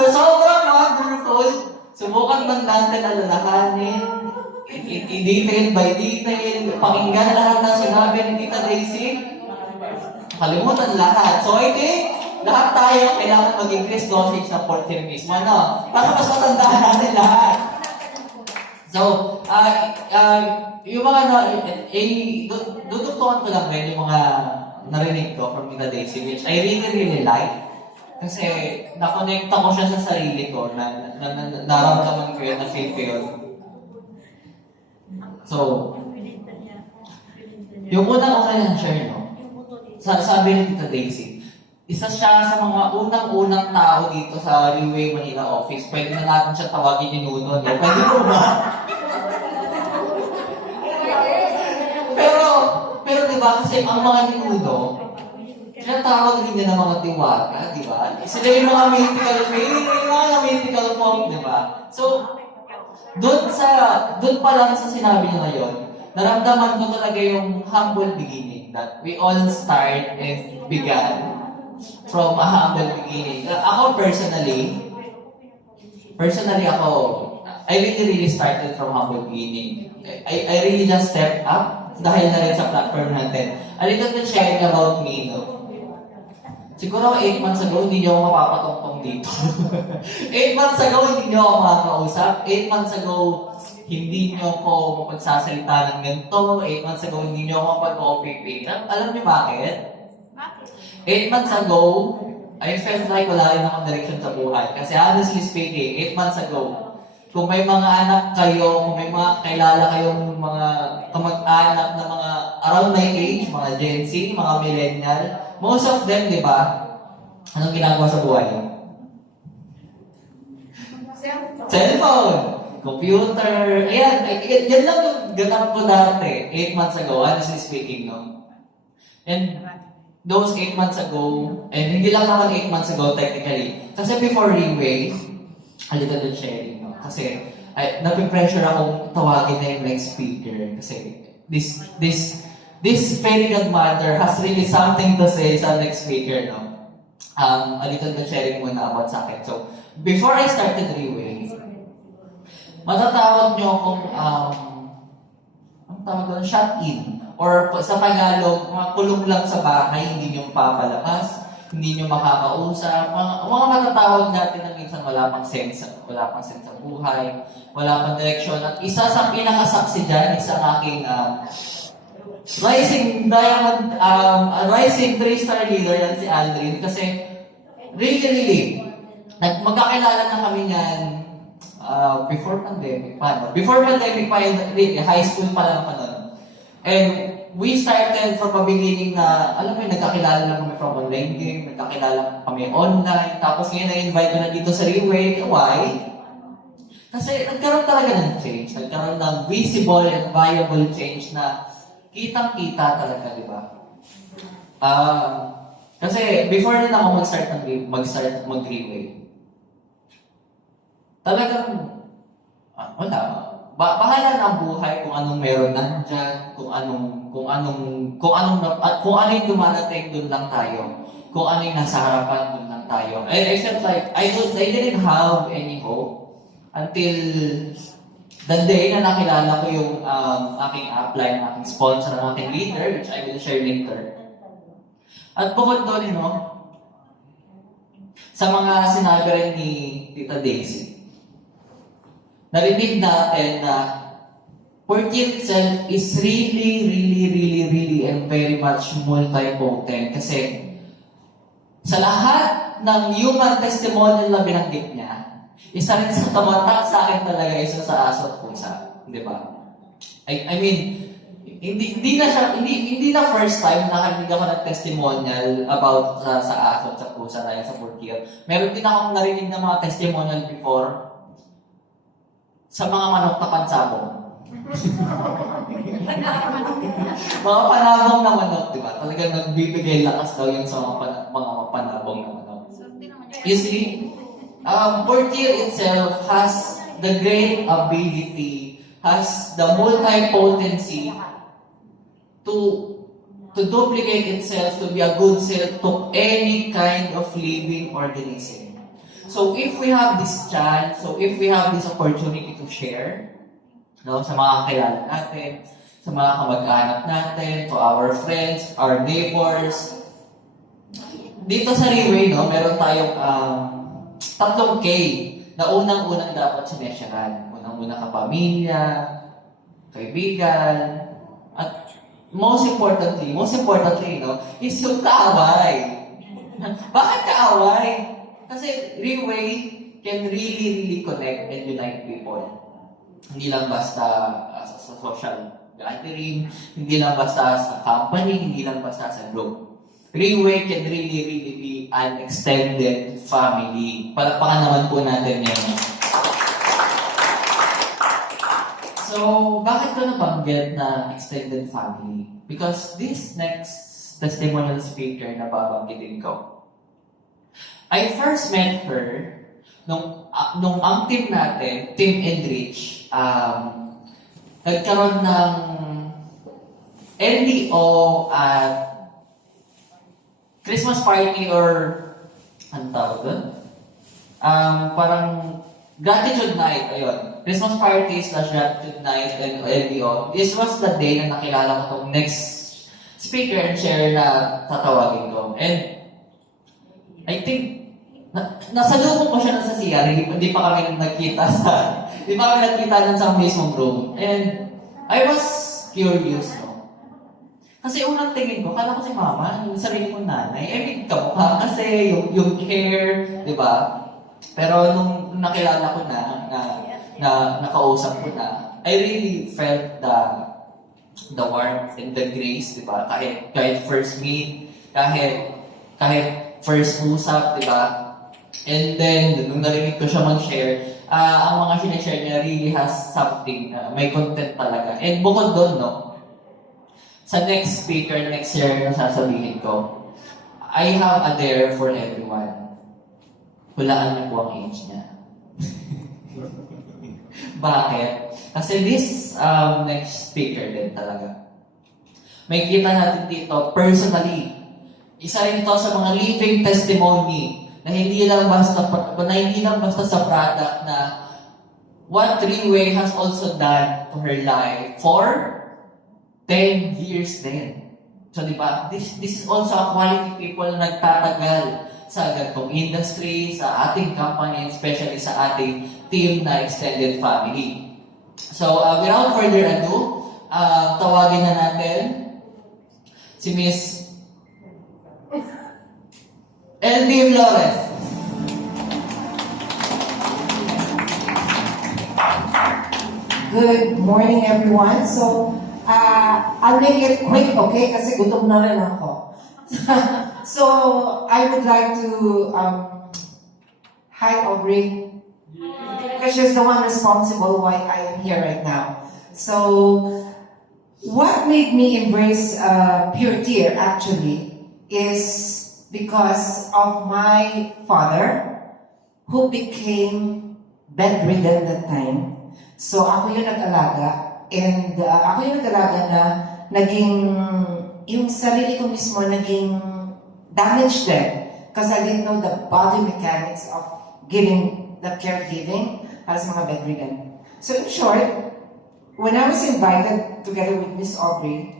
So, sobrang wonderful. Subukan man natin alalahanin, i-detail by detail, pakinggan lahat ng sinabi ni Tita Daisy. Kalimutan lahat. So, I think, lahat tayo kailangan mag-increase dosage ng portil mismo, ano? Para mas matandaan natin lahat. So, yung mga duduktukan ko lang rin yung mga narinig ko from Tita Daisy, which I really, really like. Kasi nakonekta ko siya sa sarili ko, naramdaman ko yun, na-feel ko yun. So, yung unang-una yung share, no? Sabi ni Tita Daisy, isa siya sa mga unang-unang tao dito sa Leeway Manila office. Pwede na natin siya tawagin yung Nuno. Pwede po ba? Pero diba, kasi ang mga ninuno, tinatawag rin nila mga diwata, diba? Sila yung mga mythical fairy, yung mga mythical folk, diba? So, doon pa lang sa sinabi niya ngayon, naramdaman ko talaga yung humble beginning, that we all start and began from a humble beginning. Ako personally, I really started from humble beginning. I really just stepped up dahil na rin sa platform natin. A little bit sharing about me, no? Siguro 8 months ago, hindi niyo ako mapapatongtong dito. 8 months ago, hindi niyo ako makakausap. 8 months ago, hindi niyo ako mapagsasalita ng ganito. 8 months ago, hindi niyo ako mapag-OPP. Alam niyo bakit? 8 months ago, I felt like wala rin akong direction sa buhay. Kasi honestly speaking, 8 months ago, kung may mga anak kayo, kung may mga kilala kayong mga kamag-anak na mga around my age, mga Gen Z, mga millennial, most of them, di ba, anong ginagawa sa buhay? Cellphone! Computer! Ayan, yan lang yung ganap ko dati, 8 months ago, honestly speaking, no? And those 8 months ago, and hindi lang naman 8 months ago technically, kasi before Leeway, a little bit sharing, no? Kasi, napipressure akong tawagin na yung next speaker. Kasi, this fairy godmother has really something to say sa next speaker, no? A little bit sharing muna about sa akin. So, before I started Leeway, matatawag nyo akong, ang tawag doon, shut-in. Or sa Tagalog, makulong lang sa bahay, hindi nyo mapapalabas, hindi nyo makakausap. Mga matatawag natin na minsan wala pang sense sa buhay, wala pang direksyon. At isa sa pinakasaksi dyan, isa aking rising 3-star leader yan si Aldrin. Kasi really, magkakilala na kami niyan before pandemic pa. Before pandemic pa, high school pa lang pa nun. And we started from a beginning na, alam mo, nagkakilala lang kami from online game, nagkakilala kami online, tapos ngayon na-invite ko na dito sa Leeway. Why? Kasi nagkaroon talaga ng change, nagkaroon ng visible and viable change na kitang-kita talaga, di ba? Kasi before din ako mag-start mag-Leeway, talagang, wala. Bahala ng buhay kung anong meron nandyan, kung ano yung dumarating, doon lang tayo. Kung ano yung nasa harapan, doon lang tayo. I felt like I didn't have any hope until the day na nakilala ko yung aking upline, aking sponsor, aking leader, which I will share later. At bukod doon, sa mga sinabi rin ni Tita Daisy, narinig natin na Portil itself is really and very much multipotent. Kasi sa lahat ng human testimonial na binanggit niya, isa rin sa tumatak sa akin talaga isa sa aso at pusa. Di ba? I mean, hindi na first time nakarinig ako ng testimonial about sa aso at sa pusa dahil sa Portil. Meron din akong narinig na mga testimonial before sa mga manok na pansabong. Mga panabong na manok, di ba? Talagang nagbibigay lakas daw yun sa mga panabong na manok. You see, Portil itself has the great ability, has the multi-potency to to duplicate itself, to be a good cell to any kind of living organism. So if we have this chance, so if we have this opportunity to share, no, sa mga kakilala natin, sa mga kamag-anak natin, to our friends, our neighbors, dito sa Riway, no, meron tayong 3 K na unang-unang dapat sinesyaran. Unang-unang kapamilya, kaibigan, at most importantly, no, is yung kaaway. Bakit kaaway? Kasi Riway can really connect and unite people. Hindi lang basta sa social gathering, hindi lang basta sa company, hindi lang basta sa group. Riway can really be an extended family. Palakpakan naman po natin yan. So, bakit ko nabanggit na extended family? Because this next testimonial speaker na babanggitin ko, I first met her nung ang team natin, Team Enrich, nagkaroon ng LDO at Christmas party or anong tawag doon? Parang gratitude night, ayun. Christmas party / gratitude night and LDO. This was the day na nakilala ko tong next speaker and share na tatawagin ko. And I think nasalubong ko siya sa CR, hindi pa kami nagkita sa mismong room. And I was curious, no? Kasi unang tingin ko, kala ko si mama, yung sarili kong nanay. I mean, kamukha kasi, yung hair, di ba? Pero nung nakilala ko na nakausap ko na, I really felt the warmth and the grace, di ba? Kahit first meet, kahit first usap, di ba? And then, nung narinig ko siya mag-share, ang mga sinashare niya really has something, may content talaga. And bukod doon, no, sa next speaker, next year na sasabihin ko, I have a dare for everyone. Hulaan niyo po ang age niya. Bakit? Kasi this next speaker din talaga. May kita natin dito, personally, isa rin ito sa mga living testimony na hindi lang basta sa product na what Riway has also done to her life for 10 years din. So, di ba? This is also a quality people na nagtatagal sa ganitong industry, sa ating company, especially sa ating team na extended family. So, without further ado, tawagin na natin si Miss LB Flores. Good morning, everyone. So, I'll make it quick, okay? Kasi gutom na rin ako. So, I would like to, hi, Aubrey. Because she's the one responsible why I am here right now. So, what made me embrace Pure Tear, actually, is because of my father, who became bedridden that time. So, ako yung nag-alaga. And ako yung nag-alaga na naging, yung sarili ko mismo naging damaged din. Because I didn't know the body mechanics of giving the caregiving para sa mga bedridden. So in short, when I was invited together with Miss Aubrey,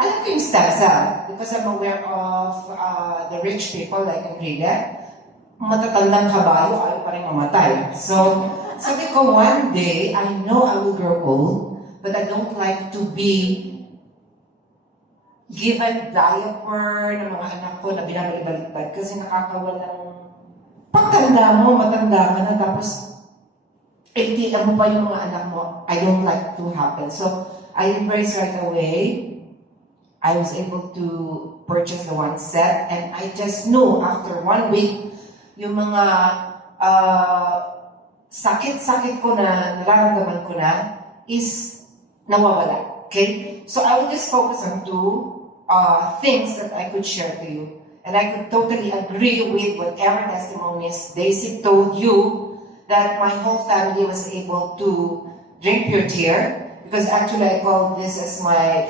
alam ko yung stanza because I'm aware of the rich people like Enrique. Matatandang kabayo, ayaw pa rin mamatay. So, sabi ko, one day, I know I will grow old, but I don't like to be given diaper ng mga anak ko na binabalik-balik kasi nakakawalang pagtanda mo, matanda ka na, tapos ATM mo pa yung mga anak mo. I don't like to happen. So, I embraced right away. I was able to purchase the one set, and I just knew after 1 week, yung mga sakit-sakit ko na, nararamdaman ko na, is nawawala. Okay? So I will just focus on 2 things that I could share to you. And I could totally agree with whatever testimonies Daisy told you, that my whole family was able to drink Pure Tear, because actually I call this as my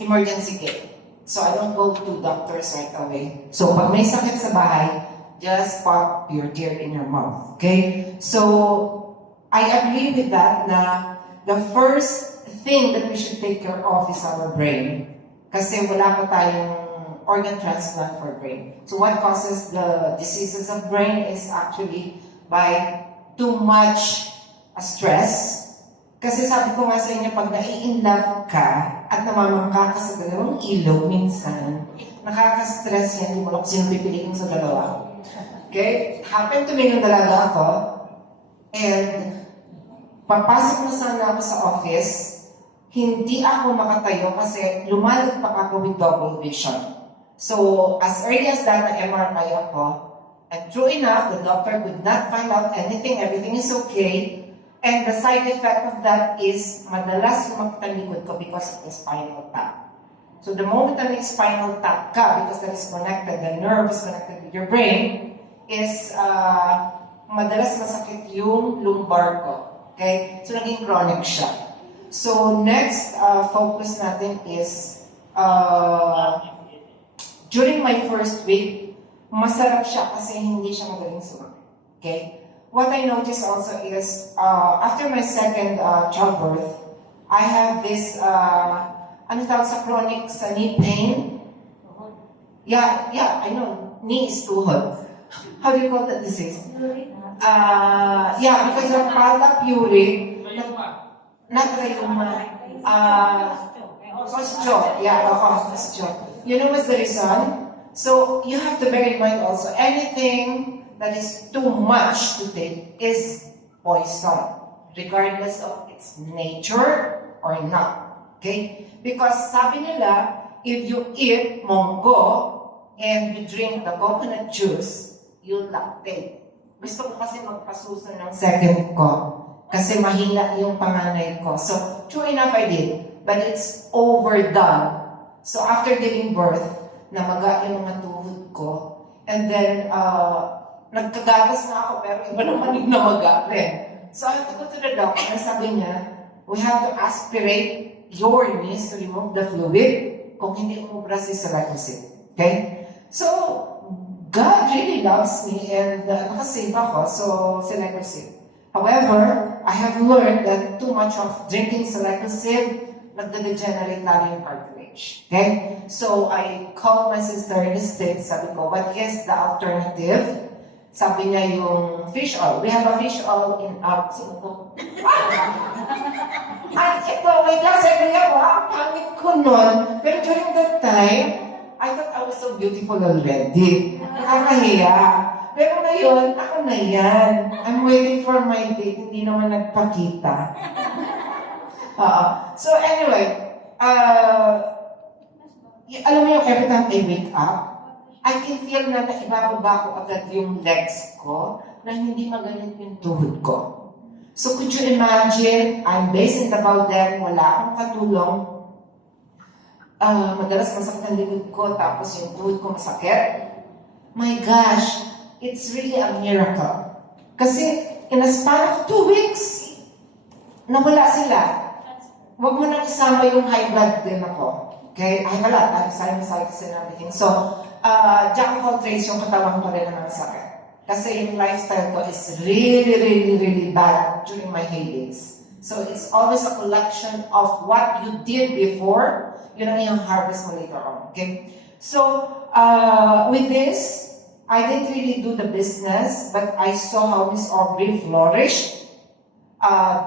emergency care. So I don't go to doctors right away. So pag may sakit sa bahay, just pop your tear in your mouth. Okay? So I agree with that na the first thing that we should take care of is our brain. Kasi wala pa tayong organ transplant for brain. So what causes the diseases of brain is actually by too much stress. Kasi sabi ko nga sa inyo, pag nai-inlove ka at namamangka ka sa dalawang ilog minsan, nakaka-stress yan, hindi mo lang kung sino pipiliin sa dalawa. Okay? Happen to me nung dalaga ako, and papasok na sana ako sa office, hindi ako makatayo kasi lumalagpak ako with double vision. So, as early as that, na-MRI ako, and true enough, the doctor could not find out anything, everything is okay. And the side effect of that is madalas sumakit ang likod ko because of the spinal tap. So the moment na may spinal tap ka, because that is connected, the nerve is connected with your brain, is madalas masakit yung lumbar ko. Okay? So naging chronic siya. So next focus natin is during my first week, masarap siya kasi hindi siya madaling sumakit. Okay? What I noticed also is, after my second childbirth, I have this, ano tawag sa chronic sa knee pain? Yeah, I know. Knee is tuhod. How do you call that disease? Yeah, because of palapuric. Not rheuma. Osteo. Yeah, osteo. You know what's the reason? So, you have to bear in mind also, anything that is too much to take is poison, regardless of its nature or not. Okay? Because sabi nila, if you eat monggo and you drink the coconut juice, you'll lactate. Gusto ko kasi magpasuso ng second ko kasi mahina yung panganay ko. So, true enough I did, but it's overdone. So, after giving birth, namaga yung mga tuhod ko, and then, nagkagatas na ako, pero iba naman yung namaga rin. So I have to go to the doctor, and sabi niya, we have to aspirate your knees to remove the fluid kung hindi umubra si Selecosip. Okay? So, God really loves me, and nakasave ako, so Selecosip. However, I have learned that too much of drinking Selecosip nagde-degenerate lalo yung cartilage. Okay? So, I called my sister in the States, sabi ko, what is the alternative? Sabi niya yung fish oil. We have a fish oil in our Singapore. At ito, wait lang, sabi niya, ang pangit ko nun. Pero during that time, I thought I was so beautiful already. Nakakahiya. Pero ngayon, ako na yan. I'm waiting for my date. Hindi naman nagpakita. So anyway, alam mo yung every time I wake up, I can feel na naibababa ko agad yung legs ko na hindi magalit yung tuhod ko. So could you imagine, I'm based in Davao then, wala akong katulong. Madalas masakit ang likod ko, tapos yung tuhod ko masakit. My gosh, it's really a miracle. Kasi in a span of 2 weeks, nawala sila. Huwag mo nang isama yung high blood din ako. Okay? I have a lot. I have sinusitis and everything. So, jack of all trades yung katawan ko rin naman sakit. Kasi yung lifestyle ko is really bad during my heydays. So, it's always a collection of what you did before, yun ang yung harvest mo later on. Okay? So, with this, I didn't really do the business, but I saw how Miss Aubrey flourished,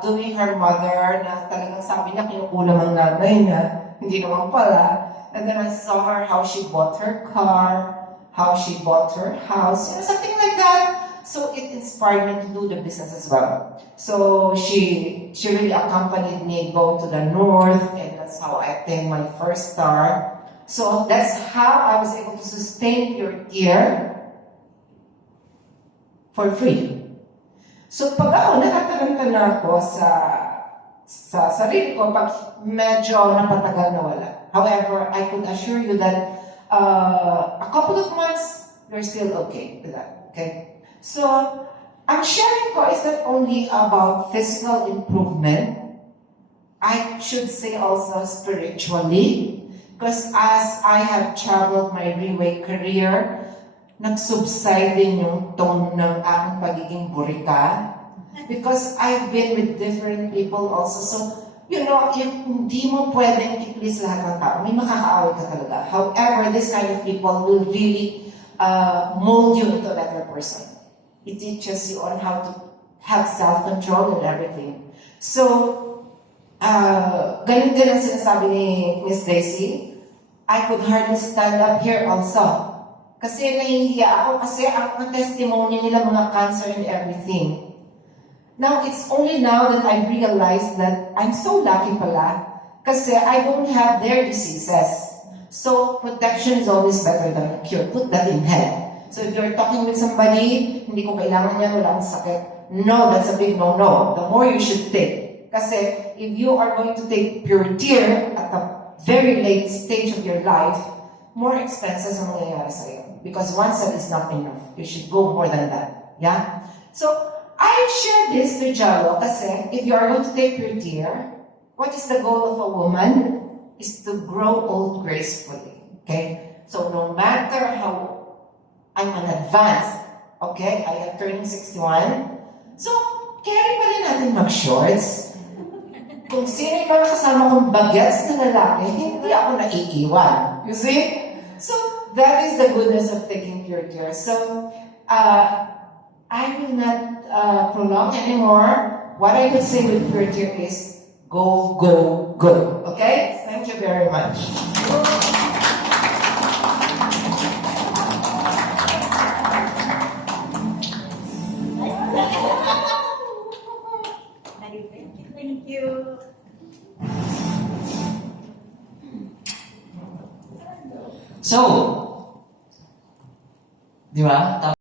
doing her mother, na talagang sabi niya, kinukulam ang nanay niya, hindi naman pala. And then I saw her, how she bought her car, how she bought her house, you know, something like that. So it inspired me to do the business as well. So she really accompanied me go to the north, and that's how I attained my first star. So that's how I was able to sustain Pure Tear for free. So pag ako, nakataranta na ako sa sarili ko, pag medyo napatagal na wala. However, I could assure you that a couple of months, you're still okay with that. Okay? So, ang sharing ko is not only about physical improvement, I should say also spiritually, because as I have traveled my Riway career, nag-subside din yung tone ng aking pagiging burika. Because I've been with different people also. So, you know, hindi mo pwedeng i-please lahat ng tao. May makakaaway ka talaga. However, this kind of people will really mold you into a better person. It teaches you on how to have self-control and everything. So, ganun din ang sinasabi ni Miss Daisy. I could hardly stand up here also. Kasi nahihiya ako kasi ang testimony nila mga cancer and everything. Now, it's only now that I realized that I'm so lucky pala kasi I don't have their diseases. So, protection is always better than a cure. Put that in head. So, if you're talking with somebody, hindi ko kailangan yan, wala akong sakit. No, that's a big no-no. The more you should take. Kasi, if you are going to take pure tear at a very late stage of your life, more expenses ang mangyayari sa'yo. Because one cell is not enough. You should go more than that. Yeah? So, I share this to Jalo kasi if you are going to take pure tear, what is the goal of a woman? Is to grow old gracefully. Okay? So, no matter how I'm an advanced, okay, I am turning 61, so, carry pa rin natin mag-shorts. Kung sino yung mga kasama kong bagets na lalaki, hindi ako naiiwan. You see? So, that is the goodness of taking pure care. So, I will not prolong anymore. What I could say with pure care is, go, go, go. Okay? Thank you very much. Thank you. So, di ba?